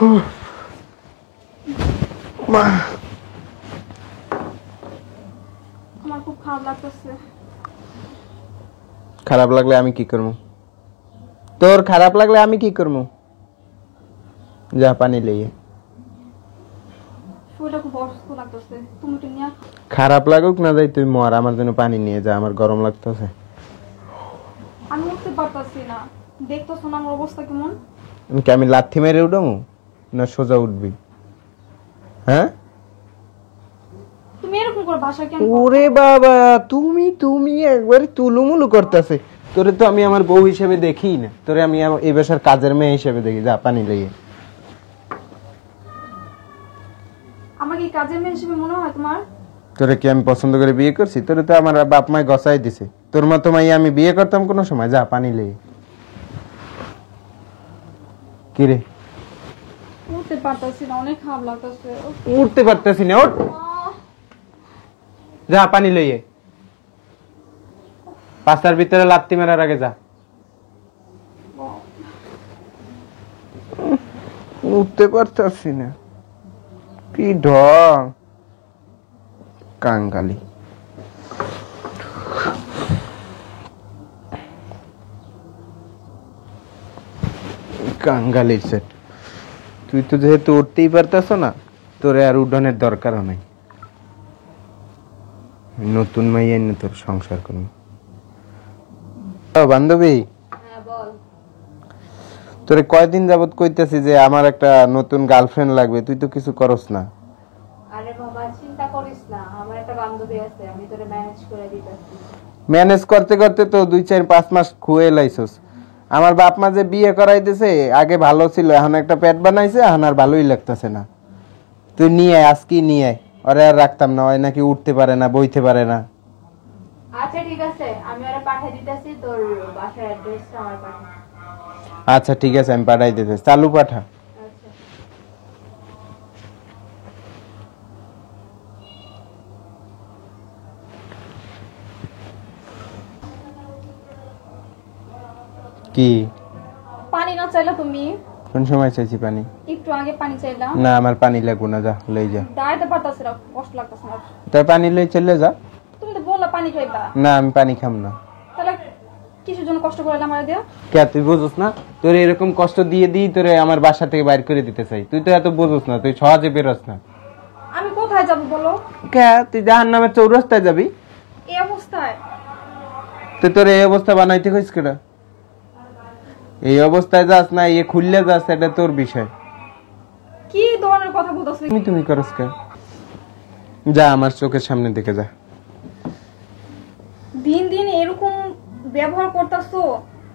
মা আমার খুব খারাপ লাগতেছে। খারাপ লাগলে আমি কি করবো? তোর খারাপ লাগলে আমি কি করবো? যা পানি লইয়ে। শরীরটা খুব অসুস্থ লাগতেছে, তুমি তো নিয়ে। খারাপ লাগুক না যাই, তুই মর, আমার জন্য পানি নিয়ে যা, আমার গরম লাগতেছে। আমি উঠতে পারতাছি না, দেখতেছো না আমার অবস্থা কেমন। আমি লাথি মেরে উঠবো না সোজা উঠবি? হ্যাঁ, তুমি এরকম করে ভাষা কেন? ওরে বাবা, তুমি তুমি একবারে তুলুমুলু করতেছে। তোরে তো আমি আমার বউ হিসেবে দেখি না, তোরে আমি এই বাসার কাজের মেয়ে হিসেবে দেখি। যা পানি লইয়ে। আমার কি কাজের মেয়ে হিসেবে মনে হয় তোমার? তোরে কি আমি পছন্দ করে বিয়ে করছি? তোরে তো আমার বাপ মায় গসাই দিছে। তোর মতো মাই আমি বিয়ে করতাম কোনো সময়? যা পানি লইয়ে। কি রে? উঠতে পারতাছি না, অনেক খারাপ লাগতেছে। উঠতে পারতেছি না, ওঠ। যা পানি লইয়ে। পাঁচটার ভিতরে লাত্তি মারার আগে যা। উঠতে পারতেছি না, কি ঢং কাঙ্গালি। কাঙ্গালির সেট। তুই তো যেহেতু উঠতেই পারতেছ না, তোরে আর উডনের দরকারও নাই। নতুন মাইয়া এনে তোর সংসার করবো। বান্ধবী, তোরে কয়দিন যাবত কইতেছি যে আমার একটা নতুন গার্লফ্রেন্ড লাগবে, তুই তো কিছু করস না। আরে বাবা চিন্তা করিস না, আমার একটা বান্ধবী আছে, আমি তোরে ম্যানেজ করে দিতেছি। ম্যানেজ করতে করতে তো 2-4-5 মাস খুয়ে লাইছস। আমার বাপ মা যে বিয়ে করাইতেছে, আগে ভালো ছিল, এখন একটা পেট বানাইছে, এখন আর ভালোই লাগতেছে না। তুই নিয়ে আয়, আজকে নিয়ে আয়। ওরে আর রাখতাম না, ওই নাকি উঠতে পারে না, বইতে পারে না। আচ্ছা ঠিক আছে, আমি ওরে পাঠিয়ে দিতেছি, তোর বাসার অ্যাড্রেসটা আমার পাঠা। আচ্ছা ঠিক আছে, আমি পাঠাই দিতে। চালু পাঠা। আচ্ছা কি পানি না চাইলা তুমি? কোন সময় চাইছি পানি? একটু আগে পানি চাইলাম। না, আমার পানি লাগবো না, যা লই যা। দাঁড়াইতে পারতাছি না, কষ্ট লাগতেছে না। তাই পানি লই চলে যা। তুমি তো বললা পানি খাইবা। না, আমি পানি খাম না। তাহলে কিসের জন্য কষ্ট করে আমার দিয়া? কে তুই বুঝছ না? তোর এরকম কষ্ট দিয়ে দিই তোরে আমার বাসা থেকে বাইর করে দিতে চাই। তুই তো এত বুঝছ না, তুই সহজে বেরোস না। আমি কোথায় যাব বলো? কে তুই জাহান্নামের চৌরাস্তায় যাবি? এই অবস্থায়? তুই তোর এই অবস্থা বানাইতে কইস কেডা? এই অবস্থায় যাস না, এই খুললে যাস, এটা তোর বিষয়। কি ধরনের কথা বলতেছ? তুমি করস কে? যা আমার চোখের সামনে থেকে যা। দিন দিন এরকম ব্যবহার করতেছো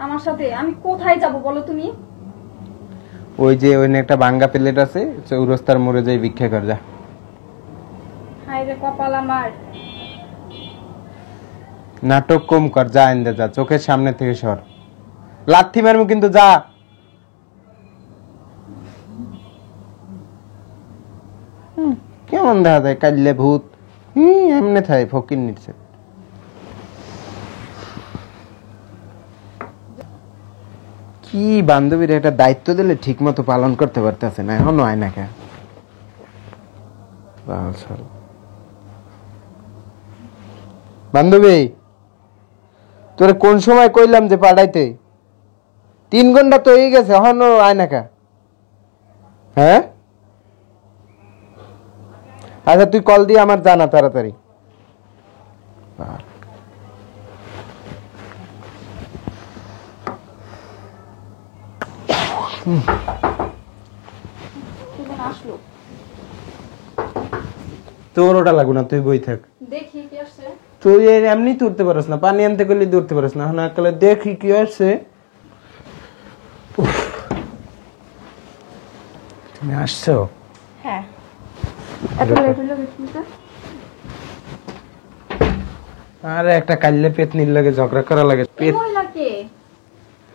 আমার সাথে, আমি কোথায় যাব বলো তুমি? ওই যে ওইনে একটা ভাঙ্গা প্লেট আছে, চৌরাস্তার মোড়ে যাই ভিক্ষা কর যা। হায় রে কপাল আমার। নাটক কম কর, যা এনে যা, চোখের সামনে থেকে সর। লাথি মারমু কিন্তু, যা। কেমন দেখা যায় কাইলে ভূত? এমনি থাকে ফকির নিচ্ছে। কি বান্ধবীর একটা দায়িত্ব দিলে ঠিক মতো পালন করতে পারতেছে না, এখনো হয় না কে? বান্ধবী, তোরে কোন সময় কইলাম যে পাঠাইতে? 3 ঘন্টা তো হয়ে গেছে, এখনো আয় না কে? হ্যাঁ, আচ্ছা তুই কল দিয়ে আমার জানা তাড়াতাড়ি। আসলো তোর ওটা লাগু না, তুই বই থাক। দেখি কি আসছে। তুই এমনি তুলতে পারস না, পানি আনতে গেলে দৌড়তে পারস না, এখন একালে দেখি কি আসছে। তুমি আসছো? হ্যাঁ, এত লেট হলো দেখতে। আরে একটা কাল্লে পেট নিল লাগে, ঝগড়া করা লাগে। এই মহিলাকে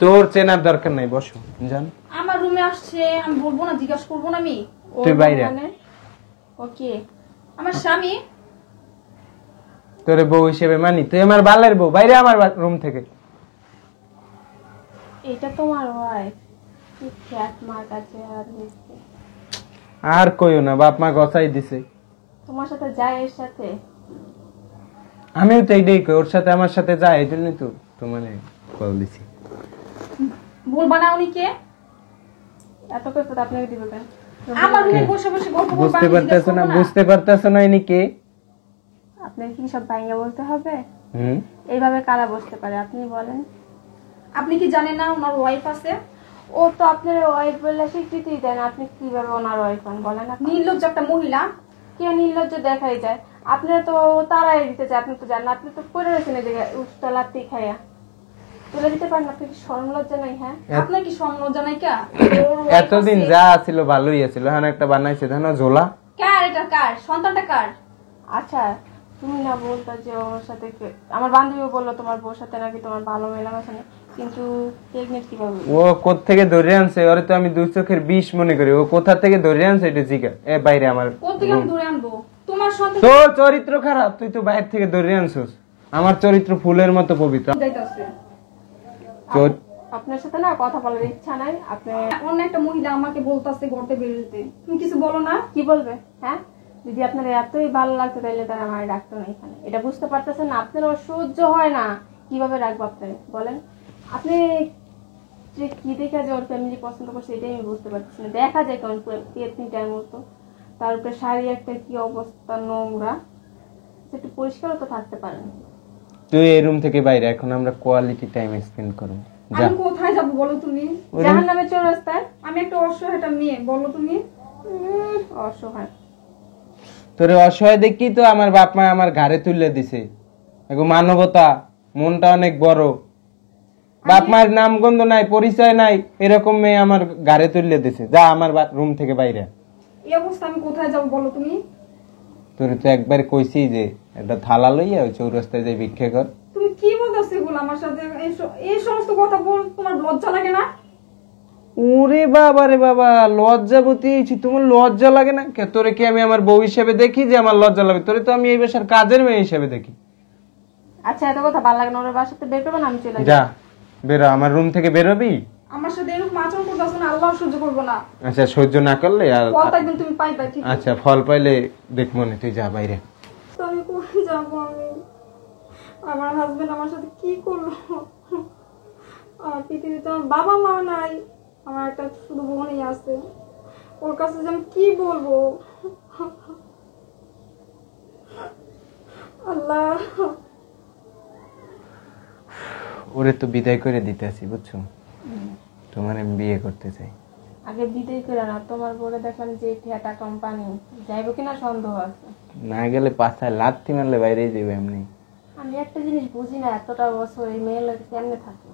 তোর চেনার দরকার নাই, বসো জান। আমার রুমে আসছে, আমি বলবো না, জিজ্ঞাসা করবো না আমি? তুই বাইরে। ওকে, আমার স্বামী। তোরে বউ হিসেবে মানি, তুই আমার বালের বউ, বাইরে আমার রুম থেকে। এটা তোমার ওয়াইফ? কি ফ্যাট মার্ক আছে আর আর কইও না, বাপ মা গছাই দিছে। তোমার সাথে যায় এর সাথে? আমিও তো এইটাই কই, ওর সাথে আমার সাথে যায়, এই জন্যই তো তোমার কল দিছি। বলবা না উনি কে? এত কৈফত আপনাকে দিবে কেন? আমার রুমে বসে বসে গল্প করবা, বুঝতে আমি জিজ্ঞেস পারতেছো না, করবো না? বুঝতে পারতেছো না ইনি কে? আপনার কি সব ভাইঙ্গা বলতে হবে? হুম, এইভাবে কারা বসতে পারে আপনি বলেন? আপনি কি জানেন না ওনার ওয়াইফ আছে? ও তো আপনার ওয়াইফ বলে স্বীকৃতি দেন, আপনি কিভাবে ওনার ওয়াইফ হন বলেন? আপনি নির্লজ্জ একটা মহিলা। কে নির্লজ্জ দেখাই যায়? আপনারা তো তারাই দিতে চায়, আপনি তো জানেন, আপনি তো করে রয়েছেন এই জায়গায় উষ্টা লাত্তি খাইয়া তুলে দিতে পারেন। আপনি কি শরম লজ্জা নাই? হ্যাঁ, আপনার কি সম্মান জানাই কা? এতদিন যা ছিল ভালোই আছিল, এখন একটা বানাইছে জানো ঝোলা। কার এটা? কার সন্তানটা? কার? আচ্ছা তুমি না বলতো যে ওর সাথে আমার বান্ধবী বললো তোমার বউর সাথে নাকি তোমার ভালো মেলামেশা নেই, কিন্তু প্রেগনেন্ট কিভাবে? ও কোত্থেকে ধরে আনছে? ওরে তো আমি দুই চোখের বিষ মনে করি। ও কোথা থেকে ধরে আনছে এটা জিজ্ঞাসা। এ বাইরে আমার কোন থেকে আমি ধরে আনবো? তোমার সন্তান তোর চরিত্র খারাপ, তুই তো বাইরে থেকে ধরে আনছিস। আমার চরিত্র ফুলের মতো পবিত্র। যাইতাছে। আপনার সাথে না কথা বলার ইচ্ছা নাই। আপনি অন্য একটা মহিলা আমাকে বলতাছে ঘরতে বেরোতে, তুমি কিছু বলো না? কি বলবে? হ্যাঁ, যদি আপনার এতই ভালো লাগতো তাহলে তারা আমার রাখতো না এখানে। এটা বুঝতে পারতেছেন না? আপনার অসহ্য হয় না, কিভাবে রাখবো আপনি বলেন? আপনি যে কি দেখে যে ওর ফ্যামিলি পছন্দ করছে এটাই আমি বুঝতে পারতেছি না। দেখা যায় কেমন পেতনিটার মতো, তার উপরে শাড়ি একটা কি অবস্থা, নোংরা। একটু পরিষ্কারও তো থাকতে পারেন। তুই এই রুম থেকে বাইরে, এখন আমরা কোয়ালিটি টাইম স্পেন্ড করব। যা। আমি কোথায় যাবো বলো তুমি? জাহান্নামের চৌরাস্তায়। আমি একটা অসহায় একটা মেয়ে, বলো তুমি। অসহায়? তোরে অসহায় দেখি তো আমার বাপ মা আমার ঘাড়ে তুলে দিছে। এখন মানবতা, মনটা অনেক বড়। বাপ মায়ের নাম গন্ধ নাই, পরিচয় নাই, এরকম মেয়ে আমার ঘাড়ে তুলে দিছে। যা আমার রুম থেকে বাইরে। এই অবস্থা আমি কোথায় যাবো বলো তুমি? তোরে তো একবার কইছি যে একটা থালা লইয়া ওই চৌরাস্তায় যাই ভিক্ষে কর। তুমি কি বলতেছো এগুলো আমার সাথে? এই সমস্ত কথা বল, তোমার লজ্জা লাগে না? ওরে বাবা রে বাবা, লজ্জাবতী হয়েছি, তোমার লজ্জা লাগে না? তোরে কি আমি আমার বউ হিসেবে দেখি যে আমার লজ্জা লাগে? তোরে তো আমি এই বাসার কাজের মেয়ে হিসেবে দেখি। আচ্ছা এত কথা ভালো লাগে না, ওর বাসাতে বের করবেন, আমি চলে যা বেরো, আমার রুম থেকে বেরোবি। আমার সাথে এরকম আচরণ করতেছো না, আল্লাহ সহ্য করবো না। আচ্ছা সহ্য না করলে আর কথা একদম তুমি পাইবা, ঠিক আছে? আচ্ছা ফল পাইলে দেখবো না, তুই যা বাইরে। তো আমি কোথায় যাবো? আমি আমার হাজবেন্ড আমার সাথে কি করলো? আর পৃথিবীতে আমার বাবা মা নাই, আমার একটা শুধু বোনই আছে। ওর কাছে যে আমি কি বলবো? আল্লাহ, ওরে তো বিদায় করে দিতে আসি, বুঝছো? তোমার আমি বিয়ে করতে চাই। আগে বিদায় করে না, তোমার বলে দেখবেন যে থিয়েটার কোম্পানি যাইবো কিনা সন্দেহ আছে। না গেলে পাছায় লাথি মারলে বাইরেই যাবে এমনি। আমি একটা জিনিস বুঝি না, এতটা বছর এই মেয়ে লোক কেমনে থাকে?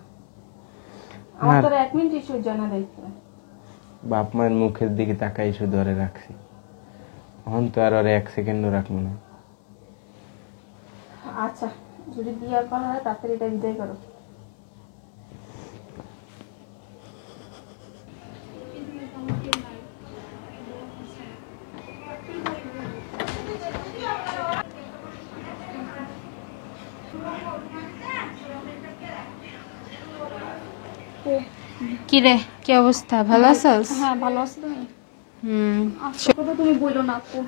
আমার তো 1 মিনিট সহ্য না দেখতে। বাপ মায়ের মুখের দিকে তাকাই শুধু ওরে রাখছি, এখন তো আর ওরে 1 সেকেন্ডও রাখবো না। আচ্ছা যদি বিয়ে করা হয় তাড়াতাড়ি এটা বিদায় করো। কি রে, কি অবস্থা? ভালো আছস? হ্যাঁ ভালো আছো তুমি? হুম। কথা তুমি বললো না আপু,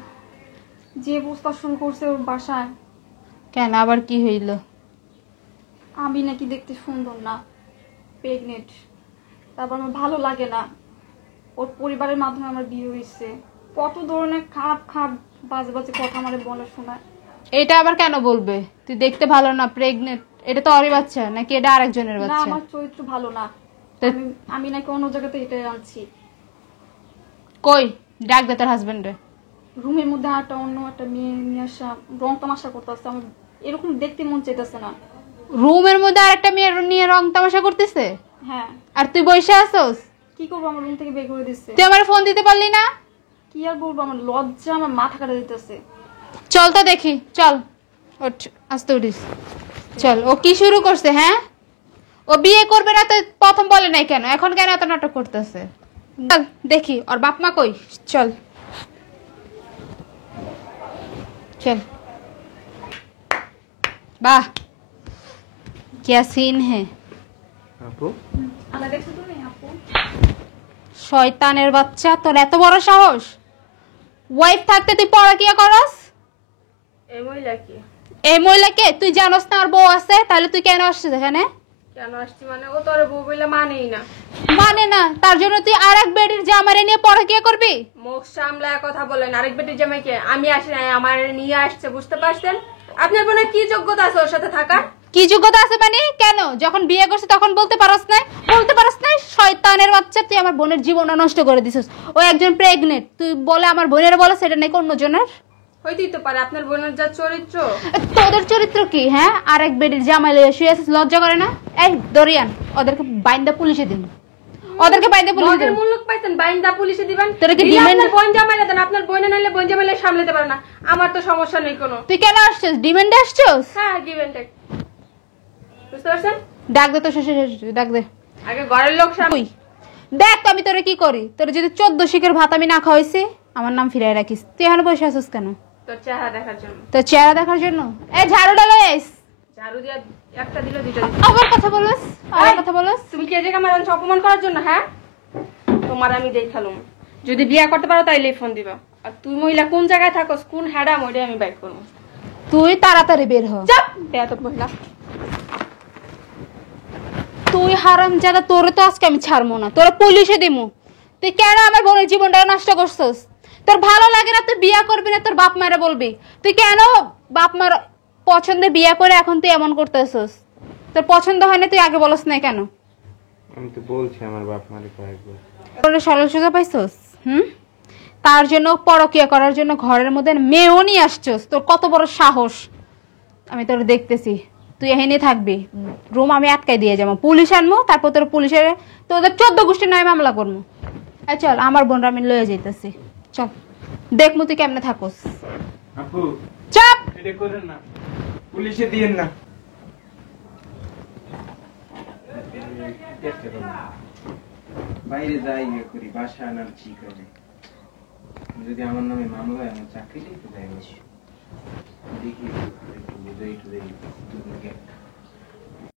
যে অবস্থা শুরু করছে ওর বাসায়। কেন আবার কি হইল? আমি নাকি দেখতে সুন্দর না, প্রেগনেন্ট, তারপর আমার ভালো লাগে না। ওর পরিবারের মাধ্যমে আমার বিয়ে হয়েছে। কত ধরনের খারাপ খারাপ বাজে বাজে কথা আমার বলে শোনায়। এটা আবার কেন বলবে? তুই দেখতে ভালো না, প্রেগনেন্ট, এটা তো ওরই বাচ্চা নাকি এটা আরেকজনের না, বাচ্চা? আমার চরিত্র ভালো না, আমি নাকি অন্য জায়গাতে এটাই আনছি। কই ডাক দে তোর হাজবেন্ডে। রুমের মধ্যে অন্য একটা মেয়ে নিয়ে আসা রং তামাশা করতেছে, আমার এরকম দেখতে মন চাইতেছে না। রুমের মধ্যে আরেকটা মেয়ে নিয়ে রং তামাশা করতেছে? হ্যাঁ। আর তুই বসে আছস? কি করবো, আমার রুম থেকে বের করে দিচ্ছে। তুই আমার ফোন দিতে পারলি না? কি আর বলবো, আমার লজ্জা আমার মাথা কাটা দিতেছে। চল তো দেখি, চল ওঠ, আস্তে উঠিস, চল। ও কি শুরু করছে? হ্যাঁ, ও বিয়ে করবে না তো প্রথম বলে নাই কেন, এখন কেন এত নাটক করতেছে? চল দেখি ওর বাপ মা কই, চল चल। वाह क्या सीन है। আপু আলা দেখছো তুমি আপু? শয়তানের বাচ্চা, তোর এত বড় সাহস! ওয়াইফ থাকতে তুই পরকিয়া করস? এই মহিলা কি? এই মহিলাকে তুই জানোস না আর বউ আছে, তাহলে তুই কেন আসছিস এখানে? কেন আসছি মানে ও তোর বউ বলে মানেই না। মানে না, তার জন্য তুই আরেক বেডির জামাইরে নিয়ে পরকিয়া করবি? মুখ সামলায় কথা বলেন। আরেক বেটির জামাইকে আমি আসি নাই, আমার নিয়ে আসছে, বুঝতে পারছেন? আপনার বোনের কি যোগ্যতা আছে ওর সাথে থাকার? কি যোগ্যতা আছে মানে? কেন যখন বিয়ে করছিস তখন বলতে পারস না? বলতে পারস না? শয়তানের বাচ্চা, তুই আমার বোনের জীবনটা নষ্ট করে দিছিস। ও একজন প্রেগনেন্ট, তুই বলে আমার বোনের বলে সেটা নাকি অন্যজনের? হইতেই তো পারে, আপনার বোনের যা চরিত্র। তোদের চরিত্র কি? হ্যাঁ, আরেক বেডির জামাই লইয়া শুয়ে আছিস, লজ্জা করে না? এই দরিয়ান, ওদেরকে বাইন্দা পুলিশে দিন, ওদেরকে বাইন্দা পুলিশে মগের দিন। মুল্লুক পাইছেন, বাইন্দা পুলিশে দিবেন। তোরা কি দিলে ডিমান্ড- আপনার বোন জামাইলে দেন, আপনার বোনে নাইলে বোন জামাইলে সামলাতে পারে না। আমার তো সমস্যা নেই কোনো। তুই কেন আসছিস? ডিমান্ডে আসছিস? হ্যাঁ, গিভ এন্ড টেক, বুঝতে পারছেন? ডাক দে তো শ্বশুর, ডাক দে। আগে ঘরের লোক তুই দেখ তো আমি তোরে কি করি। তোর যদি 14 শিখের ভাত আমি না খাওয়াইছি, আমার নাম ফিরাই রাখিস। তুই এখানে বসে আছিস কেন? তোর চেহারা দেখার জন্য। তোর চেহারা দেখার জন্য? এই ঝাড়ুটা লয়ে আইস। ঝাড়ু দিয়া একটা দিল, দুইটা দিল। আবার কথা বলস, আবার কথা বলস। তুমি কি এই জায়গা আমার অপমান করার জন্য? হ্যাঁ, তোমার আমি দেখালুম। যদি বিয়া করতে পারো তাইলেই ফোন দিবা। আর তুই মহিলা কোন জায়গায় থাকস, কোন হ্যাডাম, ওইটাই আমি বাইক করবো। তুই তাড়াতাড়ি বের হ। চাপ দেয়া তো মহিলা। তুই হারামজাদা, তোরে তো আজকে আমি ছাড়বো না, তোরে পুলিশে দিমু। তুই কেন আমার বোনের জীবনটা নষ্ট করছিস? তোর ভালো লাগে না, তুই বিয়া করবি না, তোর বাপ মায়েরা বলবি। তুই কেন বাপ মার পছন্দে বিয়া করে এখন তুই এমন করতেছিস? তোর পছন্দ হয় না, তুই আগে বলস না কেন? আমি তো বলছি আমার বাপ মারে কয়েকবার। তোরে সরল সোজা পাইছস? তার জন্য পরকিয়া করার জন্য ঘরের মধ্যে মেয়েও নিয়ে আসছস। তোর কত বড় সাহস! আমি তোর দেখতেছি, তুই এখানে থাকবি, রুম আমি আটকাই দিয়ে যাবো, পুলিশ আনবো, তারপর তোর পুলিশের তোদের 14 গোষ্ঠীর নয় মামলা করবো। চল, আমার বোনরা আমি লয়ে যাইতেছি, চল দেখমু তুই কেমনে থাকস। আপু চাপ! এটা করেন না, পুলিশে দিয়েন না। বাইরে যাই ইয়ে করি, বাসা আনার ঠিক হবে। যদি আমার নামে মামলা হয়, আমার চাকরিটাই তো যাই। দেখি একটু বুঝাই একটু দেখি।